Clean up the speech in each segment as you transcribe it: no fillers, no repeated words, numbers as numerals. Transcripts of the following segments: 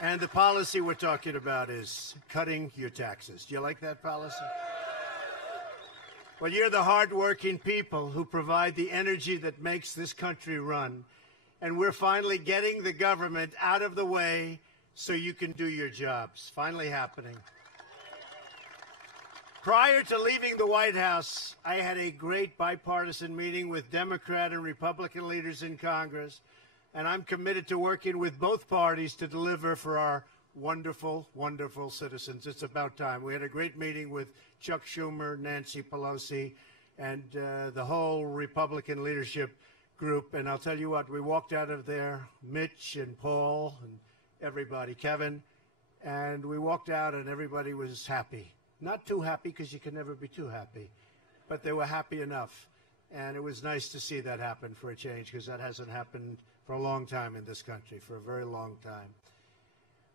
And the policy we're talking about is cutting your taxes. Do you like that policy? Well, you're the hardworking people who provide the energy that makes this country run. And we're finally getting the government out of the way so you can do your jobs. Finally happening. Prior to leaving the White House, I had a great bipartisan meeting with Democrat and Republican leaders in Congress, and I'm committed to working with both parties to deliver for our wonderful, wonderful citizens. It's about time. We had a great meeting with Chuck Schumer, Nancy Pelosi, and the whole Republican leadership group. And I'll tell you what, we walked out of there, Mitch and Paul and everybody, Kevin, and we walked out and everybody was happy. Not too happy, because you can never be too happy, but they were happy enough. And it was nice to see that happen for a change, because that hasn't happened for a long time in this country, for a very long time.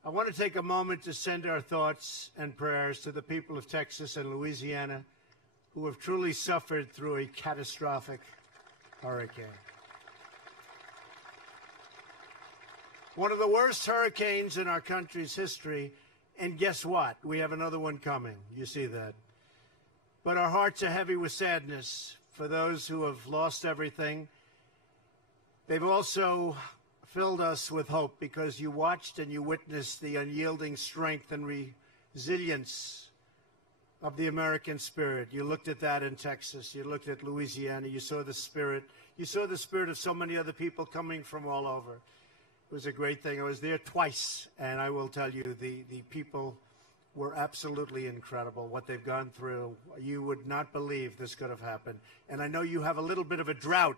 I want to take a moment to send our thoughts and prayers to the people of Texas and Louisiana who have truly suffered through a catastrophic hurricane. One of the worst hurricanes in our country's history, and guess what? We have another one coming. You see that. But our hearts are heavy with sadness for those who have lost everything. They've also filled us with hope, because you watched and you witnessed the unyielding strength and resilience of the American spirit. You looked at that in Texas. You looked at Louisiana. You saw the spirit. You saw the spirit of so many other people coming from all over. It was a great thing. I was there twice, and I will tell you, the people were absolutely incredible, what they've gone through. You would not believe this could have happened. And I know you have a little bit of a drought.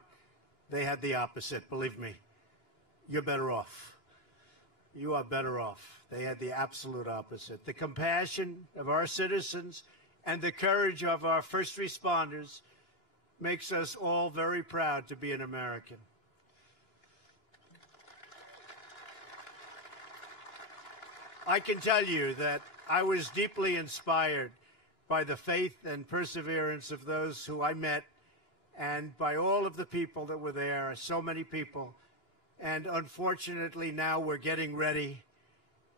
They had the opposite, believe me. You're better off. You are better off. They had the absolute opposite. The compassion of our citizens and the courage of our first responders makes us all very proud to be an American. I can tell you that I was deeply inspired by the faith and perseverance of those who I met, and by all of the people that were there, so many people. And unfortunately, now we're getting ready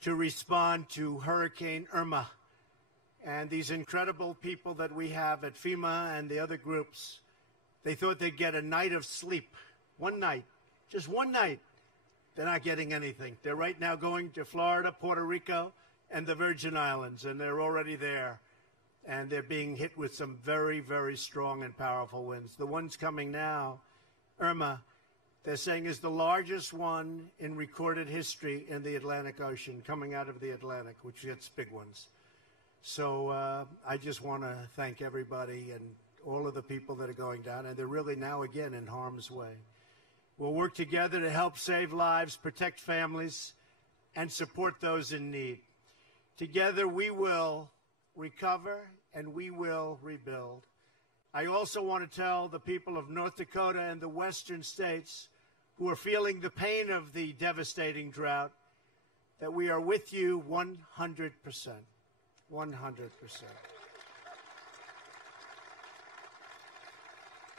to respond to Hurricane Irma. And these incredible people that we have at FEMA and the other groups, they thought they'd get a night of sleep. One night. Just one night. They're not getting anything. They're right now going to Florida, Puerto Rico, and the Virgin Islands, and they're already there. And they're being hit with some very, very strong and powerful winds. The ones coming now, Irma, they're saying is the largest one in recorded history in the Atlantic Ocean, coming out of the Atlantic, which gets big ones. So I just want to thank everybody and all of the people that are going down, and they're really now again in harm's way. We'll work together to help save lives, protect families, and support those in need. Together we will recover and we will rebuild. I also want to tell the people of North Dakota and the western states who are feeling the pain of the devastating drought that we are with you 100%. 100%.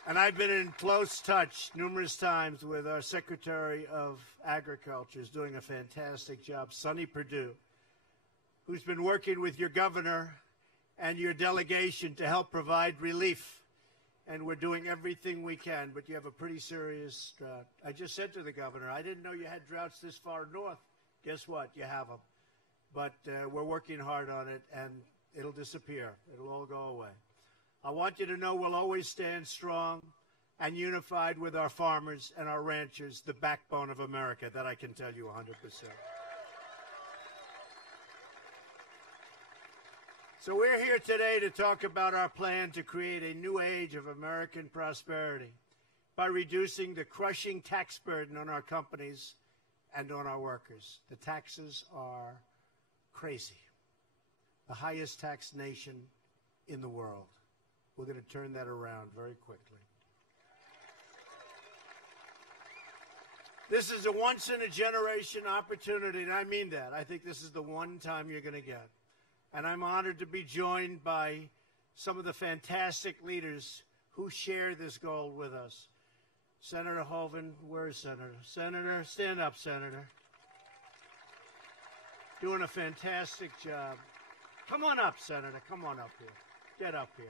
And I've been in close touch numerous times with our Secretary of Agriculture, who's doing a fantastic job, Sonny Perdue, who's been working with your governor and your delegation to help provide relief. And we're doing everything we can, but you have a pretty serious drought. I just said to the governor, I didn't know you had droughts this far north. Guess what? You have them. But we're working hard on it, and it'll disappear. It'll all go away. I want you to know we'll always stand strong and unified with our farmers and our ranchers, the backbone of America, that I can tell you 100%. So we're here today to talk about our plan to create a new age of American prosperity by reducing the crushing tax burden on our companies and on our workers. The taxes are crazy. The highest taxed nation in the world. We're going to turn that around very quickly. This is a once-in-a-generation opportunity, and I mean that. I think this is the one time you're going to get. And I'm honored to be joined by some of the fantastic leaders who share this goal with us. Senator Hoeven, where is Senator? Senator, stand up, Senator. doing a fantastic job. Come on up, Senator. Come on up here. Get up here.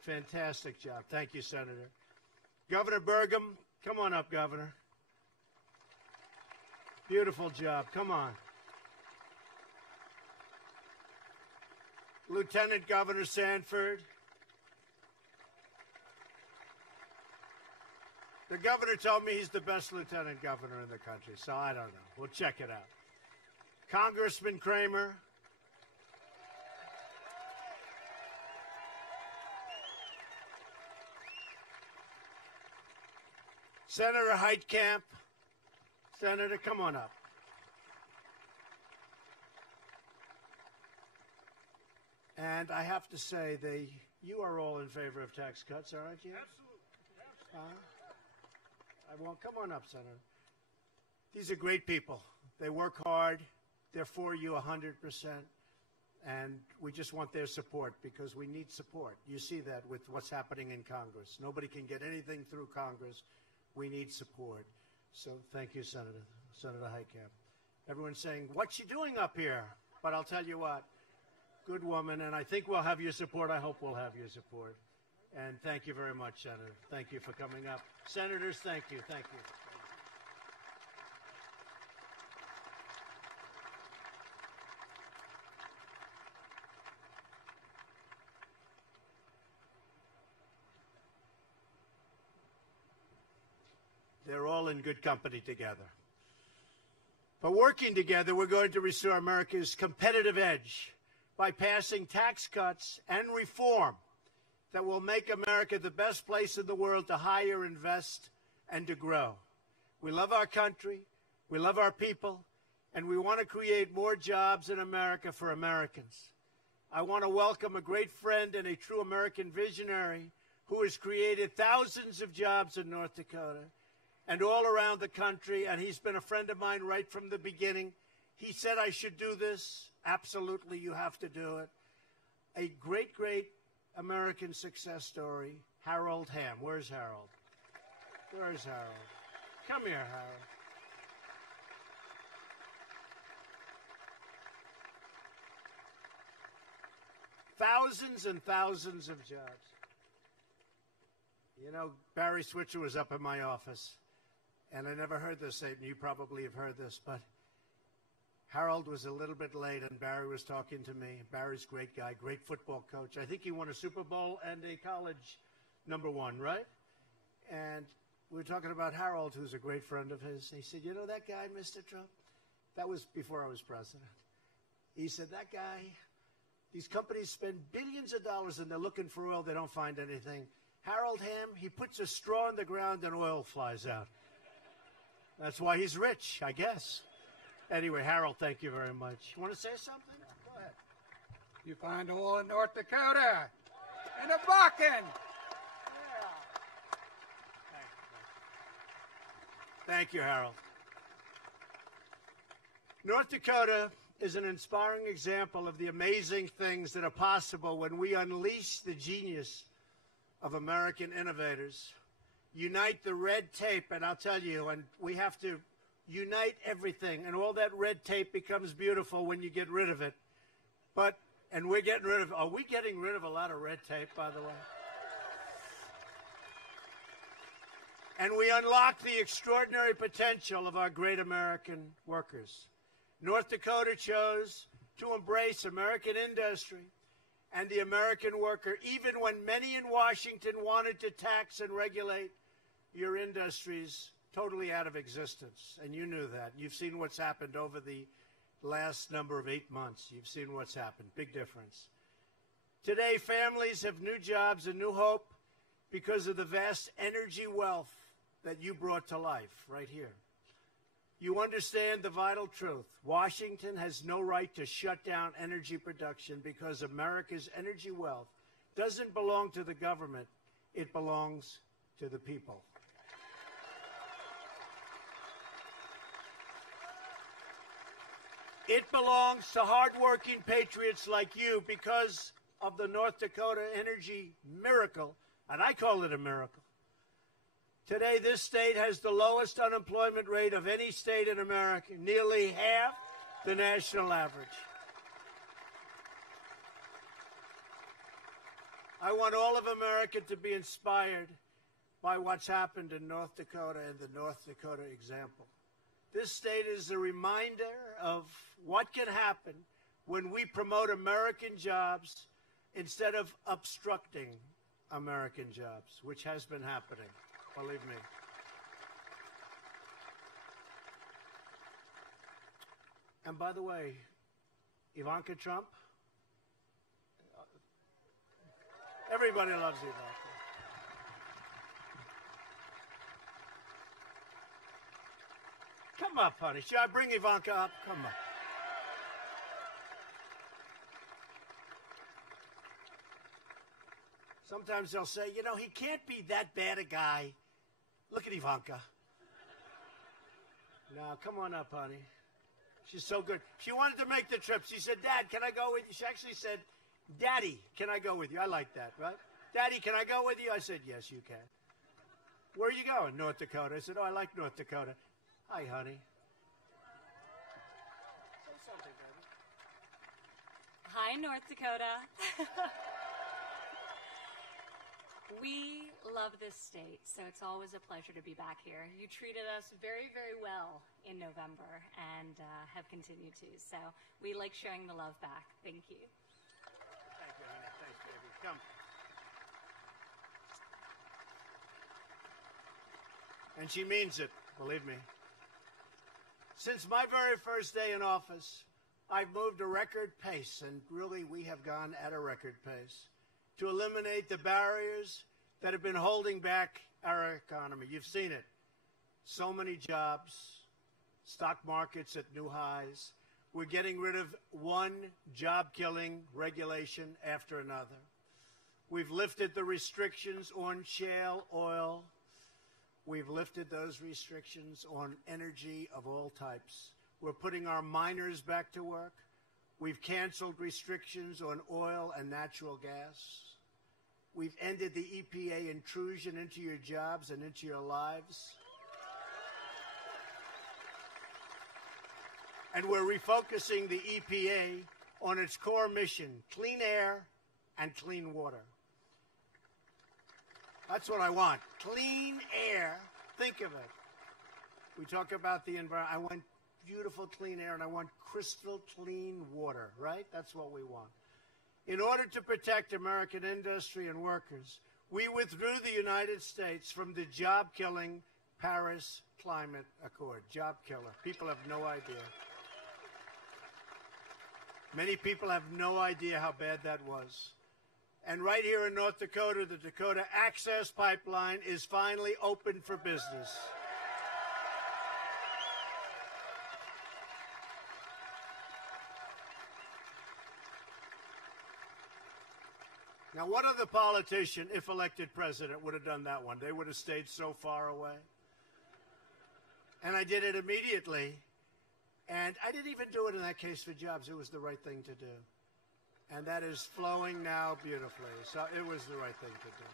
Fantastic job. Thank you, Senator. Governor Burgum, come on up, Governor. Beautiful job. Come on. Lieutenant Governor Sanford. The governor told me he's the best lieutenant governor in the country, so I don't know. We'll check it out. Congressman Kramer. Senator Heitkamp. Senator, come on up. And I have to say, you are all in favor of tax cuts, aren't you? Absolutely. Come on up, Senator. These are great people. They work hard. They're for you 100%. And we just want their support because we need support. You see that with what's happening in Congress. Nobody can get anything through Congress. We need support. So thank you, Senator Heitkamp. Everyone's saying, what's she doing up here? But I'll tell you what, good woman, and I think we'll have your support. I hope we'll have your support. And thank you very much, Senator. Thank you for coming up. Senators, thank you. Thank you. They're all in good company together. But working together, we're going to restore America's competitive edge by passing tax cuts and reform that will make America the best place in the world to hire, invest, and to grow. We love our country, we love our people, and we want to create more jobs in America for Americans. I want to welcome a great friend and a true American visionary who has created thousands of jobs in North Dakota and all around the country, and he's been a friend of mine right from the beginning. He said I should do this. Absolutely, you have to do it. A great, great American success story, Harold Hamm. Where's Harold? Where's Harold? Come here, Harold. Thousands and thousands of jobs. You know, Barry Switzer was up in my office, and I never heard this, and you probably have heard this, but Harold was a little bit late, and Barry was talking to me. Barry's a great guy, great football coach. I think he won a Super Bowl and a college #1, right? And we were talking about Harold, who's a great friend of his. He said, you know that guy, Mr. Trump? That was before I was president. He said, that guy, these companies spend billions of dollars, and they're looking for oil. They don't find anything. Harold Hamm, he puts a straw in the ground, and oil flies out. That's why he's rich, I guess. Anyway, Harold, thank you very much. You want to say something? Go ahead. You find oil in North Dakota, in the Bakken. Thank you, Harold. North Dakota is an inspiring example of the amazing things that are possible when we unleash the genius of American innovators, unite the red tape, and I'll tell you, and we have to unite everything, and all that red tape becomes beautiful when you get rid of it. And we're getting rid of, are we getting rid of a lot of red tape, by the way? And we unlock the extraordinary potential of our great American workers. North Dakota chose to embrace American industry and the American worker, even when many in Washington wanted to tax and regulate your industries totally out of existence. And you knew that. You've seen what's happened over the last number of 8 months. You've seen what's happened. Big difference. Today, families have new jobs and new hope because of the vast energy wealth that you brought to life right here. You understand the vital truth. Washington has no right to shut down energy production because America's energy wealth doesn't belong to the government. It belongs to the people. It belongs to hardworking patriots like you because of the North Dakota energy miracle, and I call it a miracle. Today, this state has the lowest unemployment rate of any state in America. Nearly half the national average. I want all of America to be inspired by what's happened in North Dakota and the North Dakota example. This state is a reminder of what can happen when we promote American jobs instead of obstructing American jobs, which has been happening, believe me. And by the way, Ivanka Trump, everybody loves Ivanka. Come up, honey. Should I bring Ivanka up? Come up. Sometimes they'll say, you know, he can't be that bad a guy. Look at Ivanka. Now, come on up, honey. She's so good. She wanted to make the trip. She said, Dad, can I go with you? She actually said, Daddy, can I go with you? I like that, right? Daddy, can I go with you? I said, yes, you can. Where are you going? North Dakota. I said, oh, I like North Dakota. Hi, honey. Say something, baby. Hi, North Dakota. We love this state, so it's always a pleasure to be back here. You treated us very, very well in November and have continued to, so we like showing the love back. Thank you. Thank you, honey. Thanks, baby. Come. And she means it, believe me. Since my very first day in office, I've moved a record pace, and really we have gone at a record pace, to eliminate the barriers that have been holding back our economy. You've seen it. So many jobs, stock markets at new highs. We're getting rid of one job-killing regulation after another. We've lifted the restrictions on shale oil. We've lifted those restrictions on energy of all types. We're putting our miners back to work. We've canceled restrictions on oil and natural gas. We've ended the EPA intrusion into your jobs and into your lives. And we're refocusing the EPA on its core mission, clean air and clean water. That's what I want, clean air. Think of it. We talk about the environment. I want beautiful clean air and I want crystal clean water, right? That's what we want. In order to protect American industry and workers, we withdrew the United States from the job-killing Paris Climate Accord. Job killer. People have no idea. Many people have no idea how bad that was. And right here in North Dakota, the Dakota Access Pipeline is finally open for business. Now, what other politician, if elected president, would have done that one? They would have stayed so far away. And I did it immediately. And I didn't even do it in that case for jobs. It was the right thing to do. And that is flowing now beautifully. So it was the right thing to do.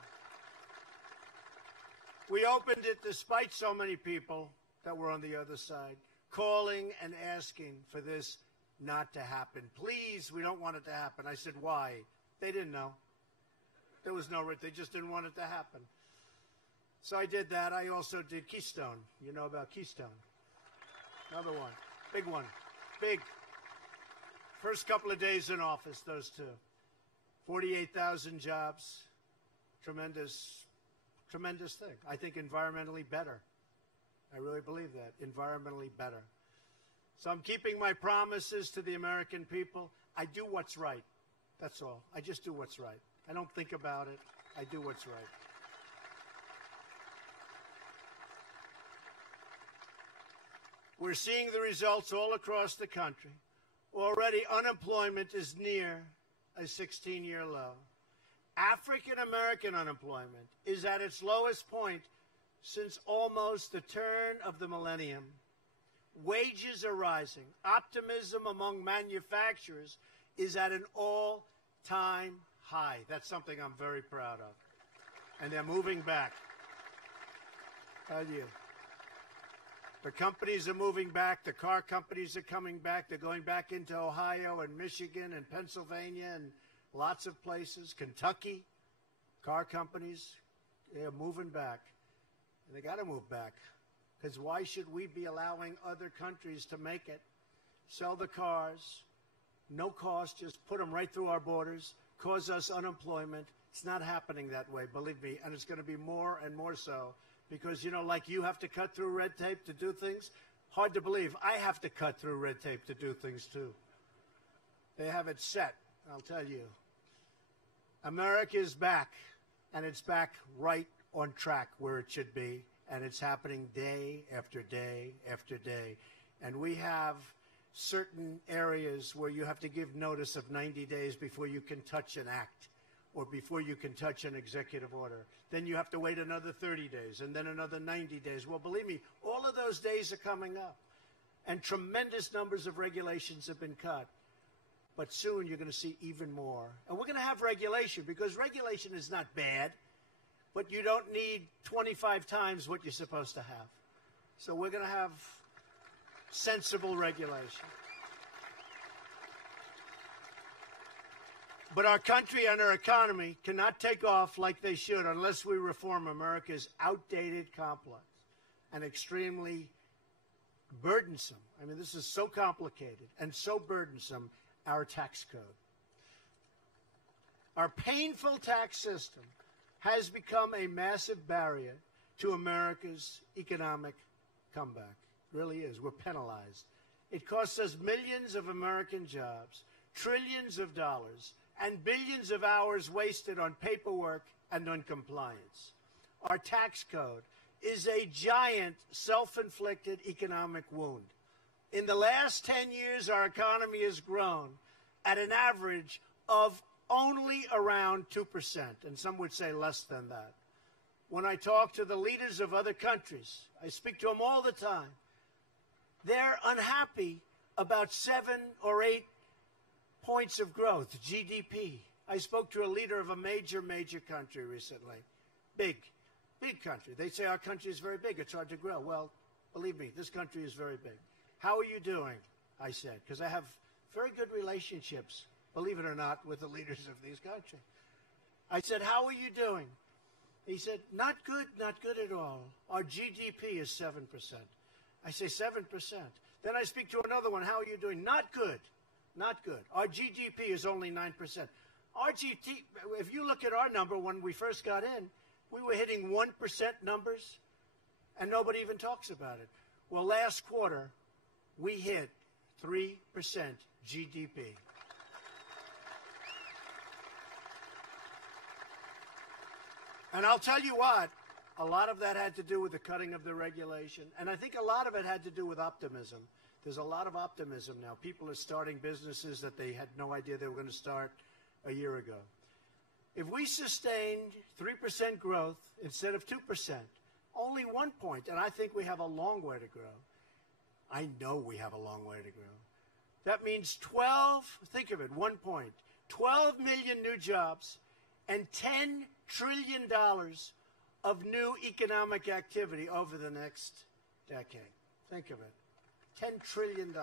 We opened it despite so many people that were on the other side, calling and asking for this not to happen. Please, we don't want it to happen. I said, why? They didn't know. There was no, they just didn't want it to happen. So I did that. I also did Keystone. You know about Keystone. Another one. Big one. Big. First couple of days in office, those two. 48,000 jobs. Tremendous, tremendous thing. I think environmentally better. I really believe that. Environmentally better. So I'm keeping my promises to the American people. I do what's right. That's all. I just do what's right. I don't think about it. I do what's right. We're seeing the results all across the country. Already, unemployment is near a 16-year low. African-American unemployment is at its lowest point since almost the turn of the millennium. Wages are rising. Optimism among manufacturers is at an all-time high. That's something I'm very proud of. And they're moving back. Tell you. The companies are moving back. The car companies are coming back. They're going back into Ohio and Michigan and Pennsylvania and lots of places. Kentucky, car companies, they're moving back. And they got to move back. Because why should we be allowing other countries to make it, sell the cars, no cost, just put them right through our borders, cause us unemployment? It's not happening that way, believe me. And it's going to be more and more so. Because, you know, like you have to cut through red tape to do things, hard to believe. I have to cut through red tape to do things, too. They have it set, I'll tell you. America is back, and it's back right on track where it should be, and it's happening day after day after day. And we have certain areas where you have to give notice of 90 days before you can touch an act or before you can touch an executive order. Then you have to wait another 30 days and then another 90 days. Well, believe me, all of those days are coming up. And tremendous numbers of regulations have been cut. But soon you're going to see even more. And we're going to have regulation because regulation is not bad, but you don't need 25 times what you're supposed to have. So we're going to have sensible regulation. But our country and our economy cannot take off like they should unless we reform America's outdated, complex, and extremely burdensome. I mean, this is so complicated and so burdensome, our tax code. Our painful tax system has become a massive barrier to America's economic comeback. It really is. We're penalized. It costs us millions of American jobs, trillions of dollars, and billions of hours wasted on paperwork and on compliance. Our tax code is a giant self-inflicted economic wound. In the last 10 years, our economy has grown at an average of only around 2%, and some would say less than that. When I talk to the leaders of other countries, I speak to them all the time, they're unhappy about 7 or 8 points of growth, GDP. I spoke to a leader of a major country recently. Big country. They say our country is very big. It's hard to grow. Well, believe me, this country is very big. How are you doing? I said, because I have very good relationships, believe it or not, with the leaders of these countries. I said, how are you doing? He said, not good at all. Our GDP is 7%. I say 7%. Then I speak to another one. How are you doing? Not good. Not good. Our GDP is only 9%. Our GDP, if you look at our number when we first got in, we were hitting 1% numbers, and nobody even talks about it. Well, last quarter, we hit 3% GDP. And I'll tell you what, a lot of that had to do with the cutting of the regulation, and I think a lot of it had to do with optimism. There's a lot of optimism now. People are starting businesses that they had no idea they were going to start a year ago. If we sustained 3% growth instead of 2%, only 1 point, and I think we have a long way to grow. I know we have a long way to grow. That means think of it, 1 point, 12 million new jobs and $10 trillion of new economic activity over the next decade. Think of it. $10 trillion.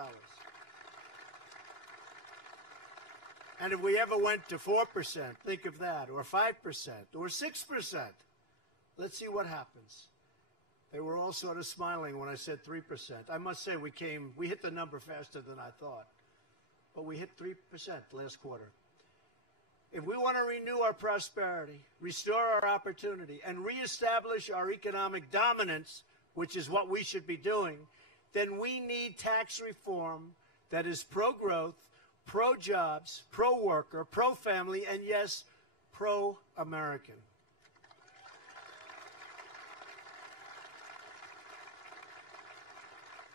And if we ever went to 4%, think of that, or 5%, or 6%, let's see what happens. They were all sort of smiling when I said 3%. I must say we hit the number faster than I thought. But we hit 3% last quarter. If we want to renew our prosperity, restore our opportunity, and reestablish our economic dominance, which is what we should be doing, then we need tax reform that is pro-growth, pro-jobs, pro-worker, pro-family, and yes, pro-American.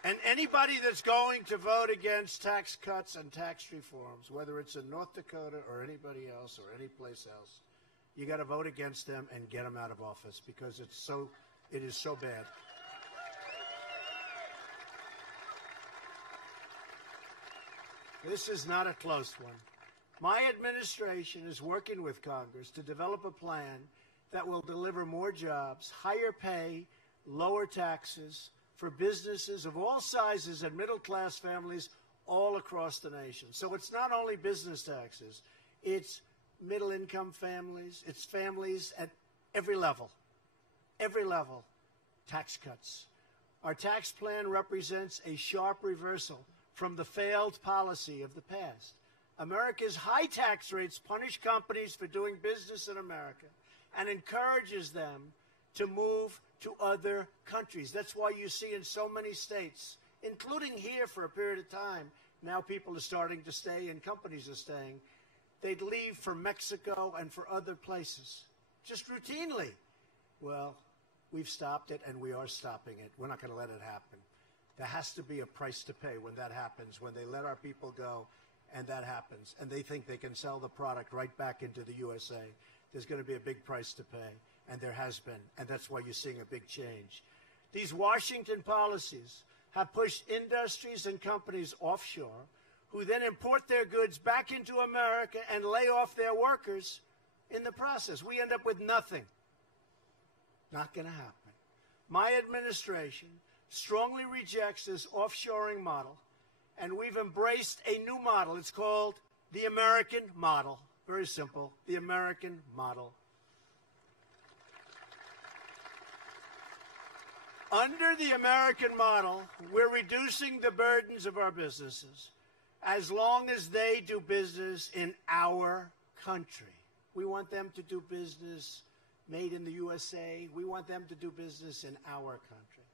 And anybody that's going to vote against tax cuts and tax reforms, whether it's in North Dakota or anybody else or any place else, you got to vote against them and get them out of office because it is so bad. This is not a close one. My administration is working with Congress to develop a plan that will deliver more jobs, higher pay, lower taxes, for businesses of all sizes and middle-class families all across the nation. So it's not only business taxes, it's middle-income families, it's families at every level, tax cuts. Our tax plan represents a sharp reversal from the failed policy of the past. America's high tax rates punish companies for doing business in America and encourages them to move to other countries. That's why you see in so many states, including here for a period of time, now people are starting to stay and companies are staying. They'd leave for Mexico and for other places, just routinely. Well, we've stopped it and we are stopping it. We're not going to let it happen. There has to be a price to pay when that happens, when they let our people go and that happens, and they think they can sell the product right back into the USA. There's going to be a big price to pay, and there has been, and that's why you're seeing a big change. These Washington policies have pushed industries and companies offshore, who then import their goods back into America and lay off their workers in the process. We end up with nothing. Not going to happen. My administration strongly rejects this offshoring model, and we've embraced a new model. It's called the American model. Very simple, the American model. Under the American model, we're reducing the burdens of our businesses as long as they do business in our country. We want them to do business made in the USA. We want them to do business in our country.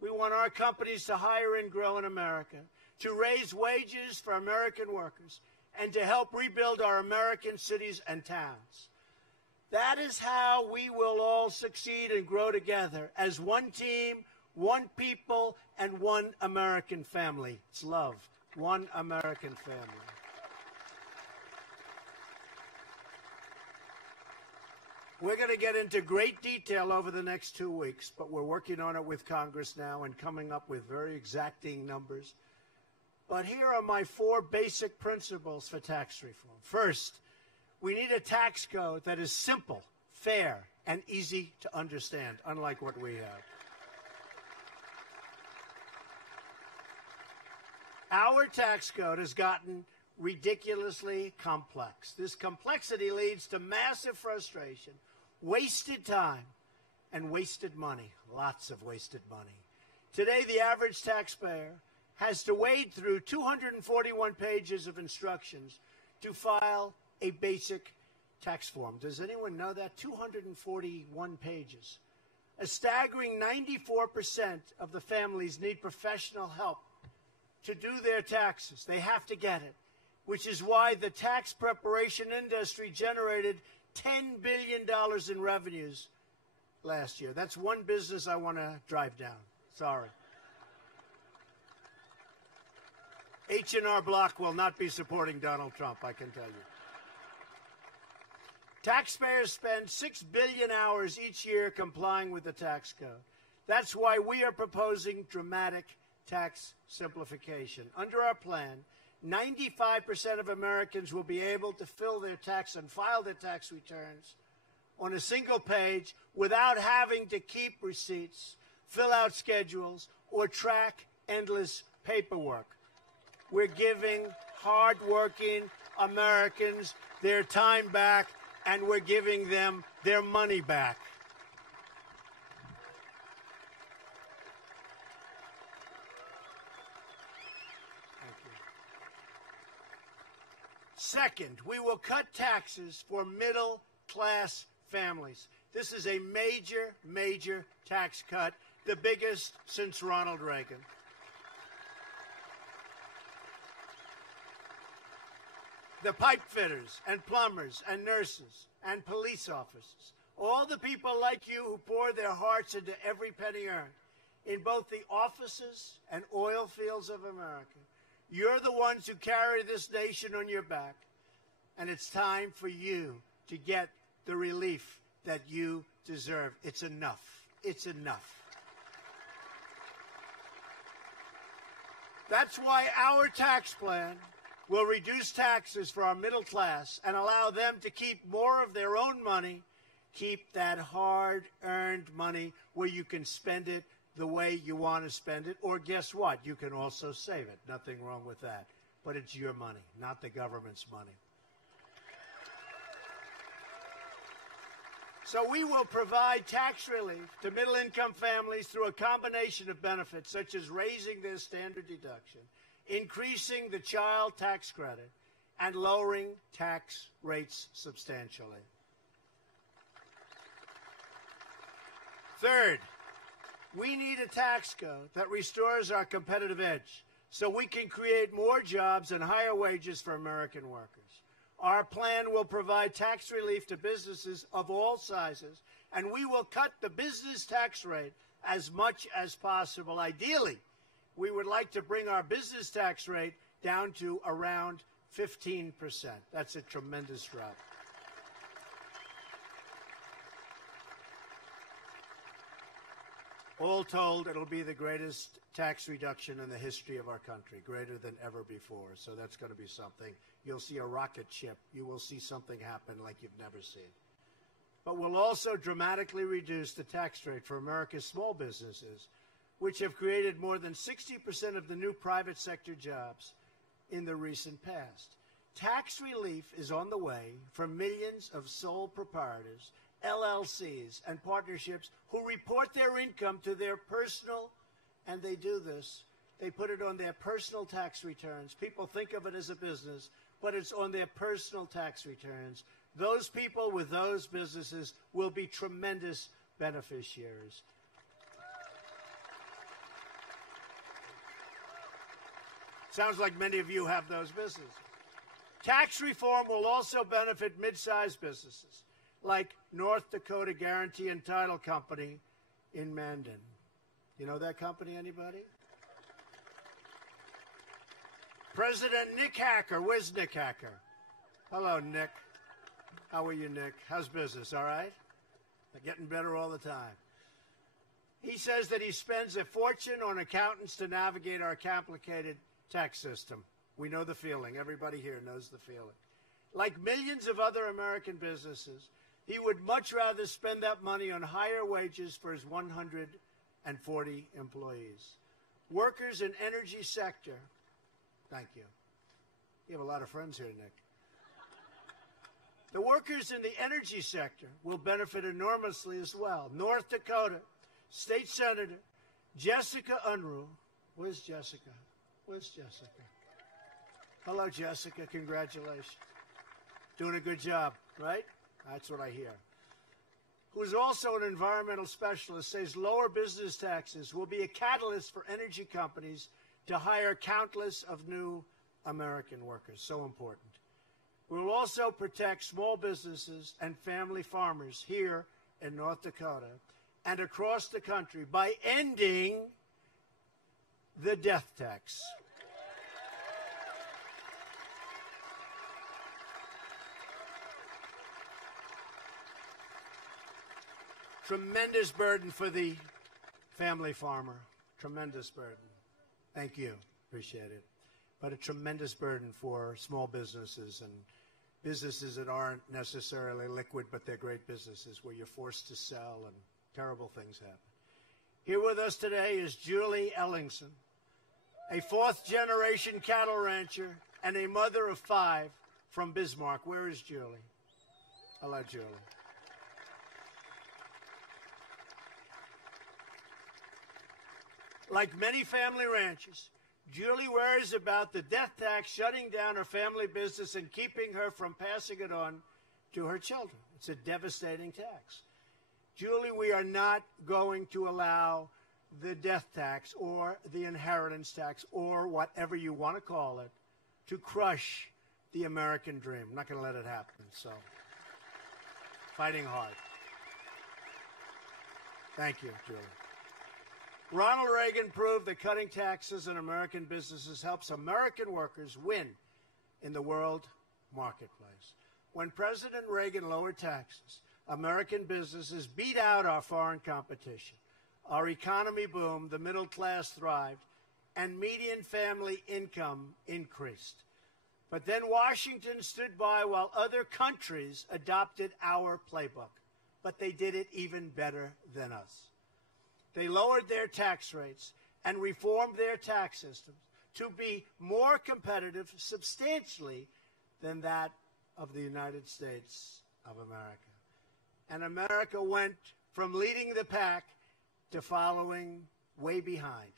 We want our companies to hire and grow in America, to raise wages for American workers, and to help rebuild our American cities and towns. That is how we will all succeed and grow together as one team, one people, and one American family. It's love, one American family. We're going to get into great detail over the next 2 weeks, but we're working on it with Congress now and coming up with very exacting numbers. But here are my 4 basic principles for tax reform. First, we need a tax code that is simple, fair, and easy to understand, unlike what we have. Our tax code has gotten ridiculously complex. This complexity leads to massive frustration, wasted time, and wasted money. Lots of wasted money. Today, the average taxpayer has to wade through 241 pages of instructions to file a basic tax form. Does anyone know that? 241 pages. A staggering 94% of the families need professional help to do their taxes. They have to get it, which is why the tax preparation industry generated $10 billion in revenues last year. That's one business I want to drive down. Sorry. H&R Block will not be supporting Donald Trump, I can tell you. Taxpayers spend 6 billion hours each year complying with the tax code. That's why we are proposing dramatic tax simplification. Under our plan, 95% of Americans will be able to fill their tax and file their tax returns on a single page without having to keep receipts, fill out schedules, or track endless paperwork. We're giving hardworking Americans their time back, and we're giving them their money back. Thank you. Second, we will cut taxes for middle-class families. This is a major, major tax cut, the biggest since Ronald Reagan. The pipe fitters and plumbers and nurses and police officers, all the people like you who pour their hearts into every penny earned in both the offices and oil fields of America. You're the ones who carry this nation on your back, and it's time for you to get the relief that you deserve. It's enough. It's enough. That's why our tax plan will reduce taxes for our middle class and allow them to keep more of their own money, keep that hard-earned money where you can spend it the way you want to spend it, or guess what? You can also save it. Nothing wrong with that. But it's your money, not the government's money. So we will provide tax relief to middle-income families through a combination of benefits, such as raising their standard deduction, increasing the child tax credit, and lowering tax rates substantially. Third, we need a tax code that restores our competitive edge so we can create more jobs and higher wages for American workers. Our plan will provide tax relief to businesses of all sizes, and we will cut the business tax rate as much as possible. Ideally, we would like to bring our business tax rate down to around 15%. That's a tremendous drop. All told, it'll be the greatest tax reduction in the history of our country, greater than ever before. So that's going to be something. You'll see a rocket ship. You will see something happen like you've never seen. But we'll also dramatically reduce the tax rate for America's small businesses, which have created more than 60% of the new private sector jobs in the recent past. Tax relief is on the way for millions of sole proprietors, LLCs, and partnerships who report their income to their personal, and they do this, they put it on their personal tax returns. People think of it as a business, but it's on their personal tax returns. Those people with those businesses will be tremendous beneficiaries. Sounds like many of you have those businesses. Tax reform will also benefit mid-sized businesses like North Dakota Guarantee and Title Company in Mandan. You know that company, anybody? President Nick Hacker. Where's Nick Hacker? Hello, Nick. How are you, Nick? How's business, all right? They're getting better all the time. He says that he spends a fortune on accountants to navigate our complicated tax system. We know the feeling. Everybody here knows the feeling. Like millions of other American businesses, he would much rather spend that money on higher wages for his 140 employees. Workers in energy sector, thank you. You have a lot of friends here, Nick. The workers in the energy sector will benefit enormously as well. North Dakota State Senator Jessica Unruh. Where's Jessica? Where's Jessica? Hello, Jessica. Congratulations. Doing a good job, right? That's what I hear. Who's also an environmental specialist, says lower business taxes will be a catalyst for energy companies to hire countless of new American workers. So important. We will also protect small businesses and family farmers here in North Dakota and across the country by ending the death tax. Tremendous burden for the family farmer. Tremendous burden. Thank you. Appreciate it. But a tremendous burden for small businesses and businesses that aren't necessarily liquid, but they're great businesses where you're forced to sell and terrible things happen. Here with us today is Julie Ellingson, a fourth-generation cattle rancher and a mother of 5 from Bismarck. Where is Julie? Hello, Julie. Like many family ranchers, Julie worries about the death tax shutting down her family business and keeping her from passing it on to her children. It's a devastating tax. Julie, we are not going to allow the death tax or the inheritance tax or whatever you want to call it to crush the American dream. I'm not going to let it happen. So, fighting hard. Thank you, Julie. Ronald Reagan proved that cutting taxes in American businesses helps American workers win in the world marketplace. When President Reagan lowered taxes, American businesses beat out our foreign competition. Our economy boomed, the middle class thrived, and median family income increased. But then Washington stood by while other countries adopted our playbook. But they did it even better than us. They lowered their tax rates and reformed their tax systems to be more competitive substantially than that of the United States of America. And America went from leading the pack to following way behind.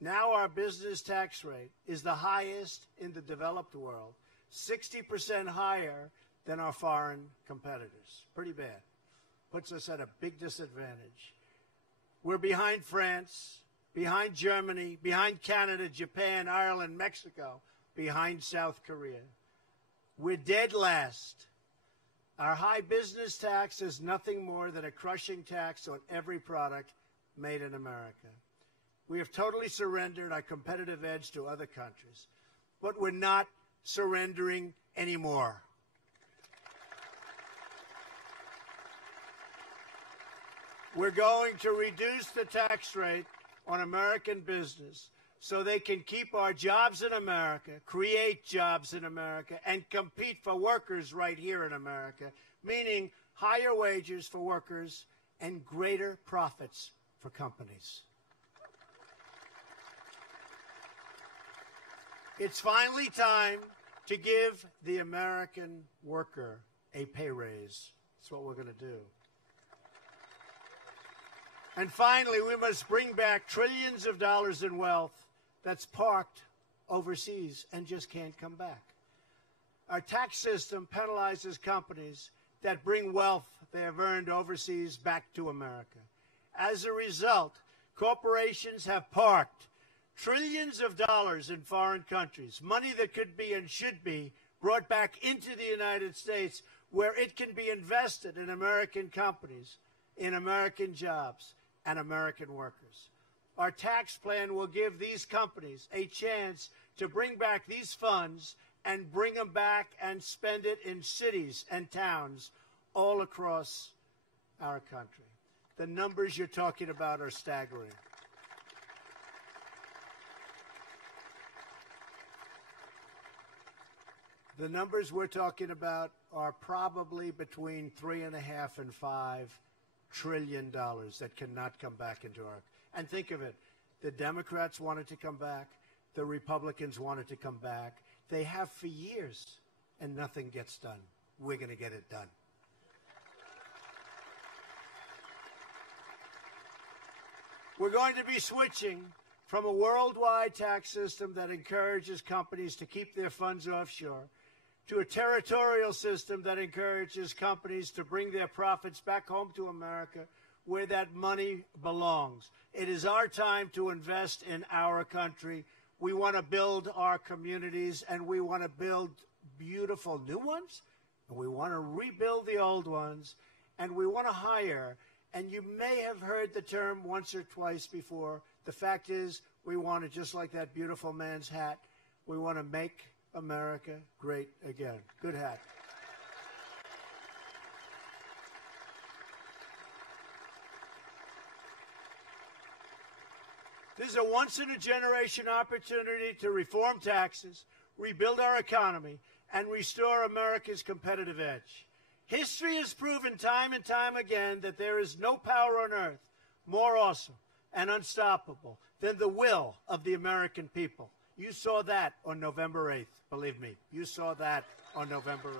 Now our business tax rate is the highest in the developed world, 60% higher than our foreign competitors. Pretty bad. Puts us at a big disadvantage. We're behind France, behind Germany, behind Canada, Japan, Ireland, Mexico, behind South Korea. We're dead last. Our high business tax is nothing more than a crushing tax on every product made in America. We have totally surrendered our competitive edge to other countries, but we're not surrendering anymore. We're going to reduce the tax rate on American business so they can keep our jobs in America, create jobs in America, and compete for workers right here in America, meaning higher wages for workers and greater profits for companies. It's finally time to give the American worker a pay raise. That's what we're going to do. And finally, we must bring back trillions of dollars in wealth that's parked overseas and just can't come back. Our tax system penalizes companies that bring wealth they have earned overseas back to America. As a result, corporations have parked trillions of dollars in foreign countries, money that could be and should be brought back into the United States where it can be invested in American companies, in American jobs, and American workers. Our tax plan will give these companies a chance to bring back these funds and bring them back and spend it in cities and towns all across our country. The numbers you're talking about are staggering. The numbers we're talking about are probably between $3.5 and $5 trillion that cannot come back into our. And think of it, the Democrats wanted to come back, the Republicans wanted to come back. They have for years, and nothing gets done. We're going to get it done. We're going to be switching from a worldwide tax system that encourages companies to keep their funds offshore to a territorial system that encourages companies to bring their profits back home to America where that money belongs. It is our time to invest in our country. We want to build our communities, and we want to build beautiful new ones, and we want to rebuild the old ones, and we want to hire. And you may have heard the term once or twice before. The fact is, we want to, just like that beautiful man's hat, we want to make America great again. Good hat. This is a once-in-a-generation opportunity to reform taxes, rebuild our economy, and restore America's competitive edge. History has proven time and time again that there is no power on earth more awesome and unstoppable than the will of the American people. You saw that on November 8th, believe me. You saw that on November 8th.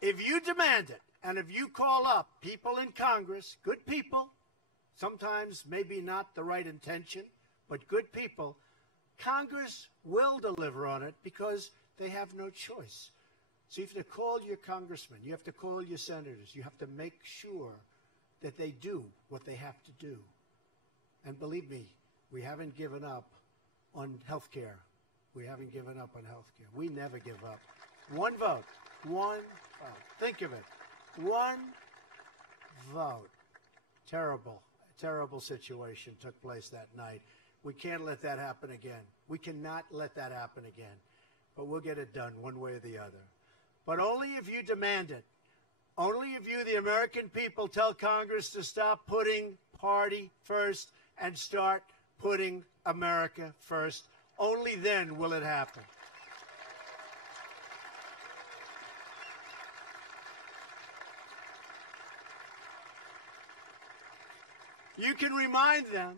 If you demand it, and if you call up people in Congress, good people, sometimes maybe not the right intention, but good people, Congress will deliver on it because they have no choice. So you have to call your congressmen, you have to call your senators, you have to make sure that they do what they have to do. And believe me, we haven't given up on health care. We haven't given up on health care. We never give up. One vote. One vote. Think of it. One vote. Terrible, terrible situation took place that night. We can't let that happen again. We cannot let that happen again. But we'll get it done one way or the other. But only if you demand it. Only if you, the American people, tell Congress to stop putting party first and start putting America first. Only then will it happen. You can remind them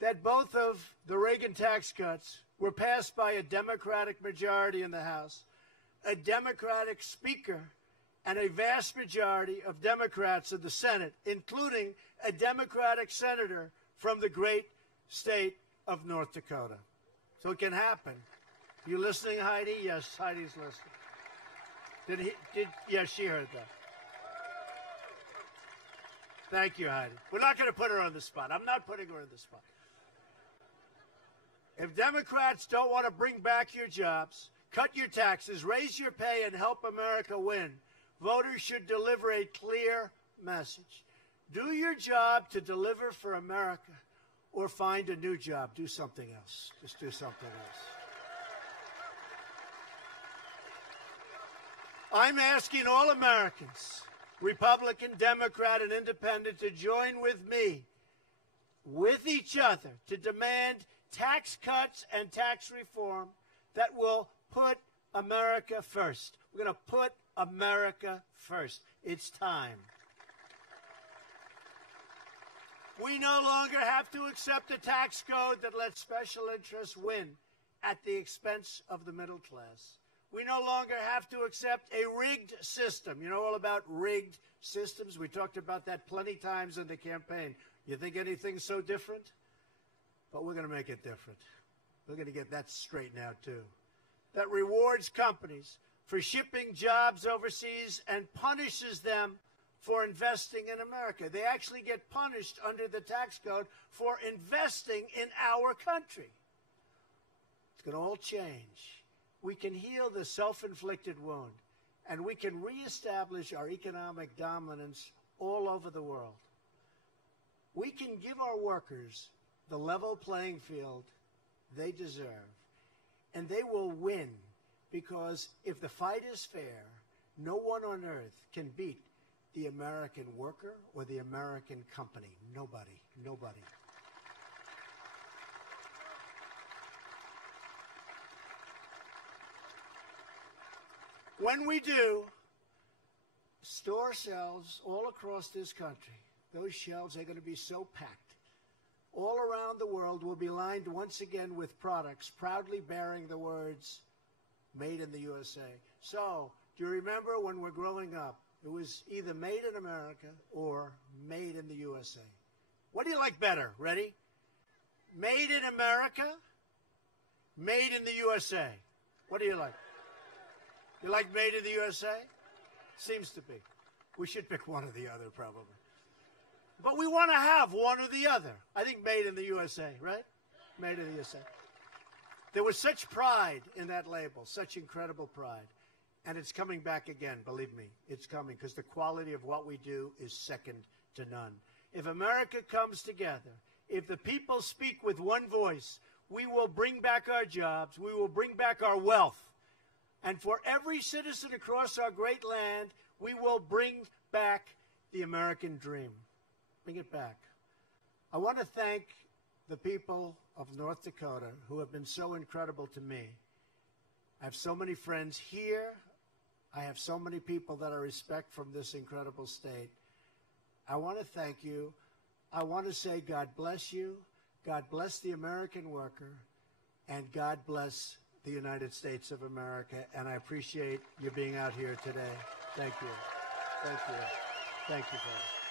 that both of the Reagan tax cuts were passed by a Democratic majority in the House, a Democratic Speaker, and a vast majority of Democrats in the Senate, including a Democratic senator from the great state of North Dakota. So it can happen. You listening, Heidi? Yes, Heidi's listening. Yes, she heard that. Thank you, Heidi. We're not going to put her on the spot. I'm not putting her on the spot. If Democrats don't want to bring back your jobs, cut your taxes, raise your pay, and help America win, voters should deliver a clear message. Do your job to deliver for America, or find a new job. Do something else. Just do something else. I'm asking all Americans, Republican, Democrat, and Independent, to join with me, with each other, to demand tax cuts and tax reform that will put America first. We're going to put America first. It's time. We no longer have to accept a tax code that lets special interests win at the expense of the middle class. We no longer have to accept a rigged system. You know all about rigged systems? We talked about that plenty times in the campaign. You think anything's so different? But we're going to make it different. We're going to get that straightened out, too. That rewards companies for shipping jobs overseas and punishes them for investing in America. They actually get punished under the tax code for investing in our country. It's going to all change. We can heal the self-inflicted wound, and we can reestablish our economic dominance all over the world. We can give our workers the level playing field they deserve, and they will win, because if the fight is fair, no one on earth can beat the American worker or the American company. Nobody. Nobody. When we do, store shelves all across this country, those shelves are going to be so packed. All around the world will be lined once again with products proudly bearing the words, made in the USA. So, do you remember when we're growing up, it was either made in America or made in the USA? What do you like better? Ready? Made in America, made in the USA. What do you like? You like made in the USA? Seems to be. We should pick one or the other, probably. But we want to have one or the other. I think made in the USA, right? Made in the USA. There was such pride in that label, such incredible pride. And it's coming back again, believe me. It's coming, because the quality of what we do is second to none. If America comes together, if the people speak with one voice, we will bring back our jobs, we will bring back our wealth. And for every citizen across our great land, we will bring back the American dream. Bring it back. I want to thank the people of North Dakota who have been so incredible to me. I have so many friends here. I have so many people that I respect from this incredible state. I want to thank you. I want to say God bless you. God bless the American worker. And God bless the United States of America. And I appreciate you being out here today. Thank you. Thank you. Thank you, folks.